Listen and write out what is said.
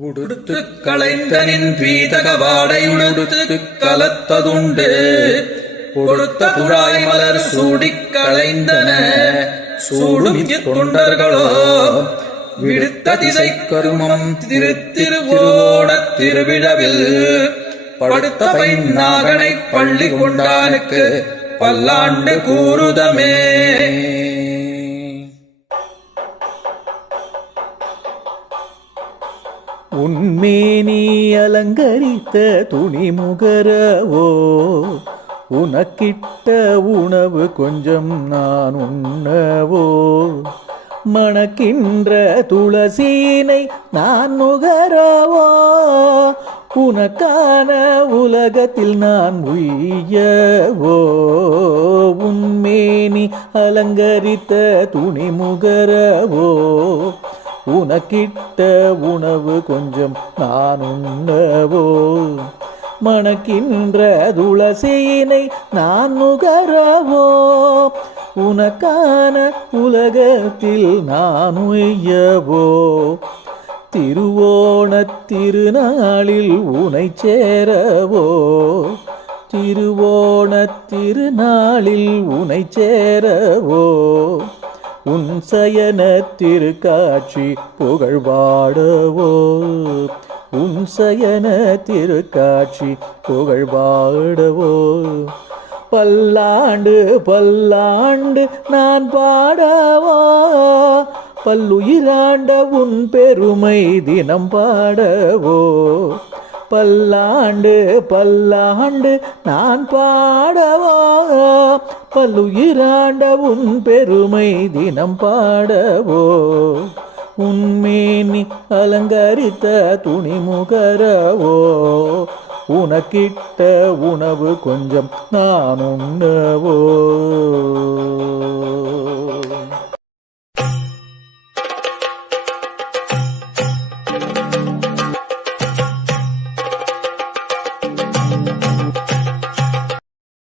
உடுத்து களைந்தனின் பீதக வாடை உடுத்து கலத்ததுண்டு. கொடுத்த குழாய் மலர் சூடிக் களைந்தன. சூடும் தொண்டர்களோ விடுத்த திசை கருமம் திருத்திருவோட திருவிழவில். படுத்த நாகனை பள்ளி கொண்டானுக்கு பல்லாண்டு கூறுதமே. உன்மேனி அலங்கரித்த துணிமுகரவோ உனக்கிட்ட உணவு கொஞ்சம் நான் உண்ணவோ? மணக்கின்ற துளசீனை நான் நுகரவோ? உனக்கான உலகத்தில் நான் உய்யவோ? உன்மேனி அலங்கரித்த துணிமுகரவோ உனக்கிட்ட உணவு கொஞ்சம் நான் உண்ணவோ? மணக்கின்ற துளசியினை நான் நுகரவோ? உனக்கான உலகத்தில் நான் உய்யவோ? திருவோணத் திருநாளில் உனை சேரவோ? திருவோணத் திருநாளில் உனை சேரவோ? உன் சயன திருக்காட்சி புகழ்வாடவோ? உன் சயன திருக்காட்சி புகழ்வாடவோ? பல்லாண்டு பல்லாண்டு நான் பாடவோ? பல்லுயிராண்ட உன் பெருமை தினம் பாடவோ? பல்லாண்டு பல்லாண்டு நான் பாடவோ? பல்லுயிராண்ட உன் பெருமை தினம் பாடவோ? உன்மேனி அலங்கரித்த துணிமுகரவோ உனக்கிட்ட உணவு கொஞ்சம் நான் உண்ணவோ?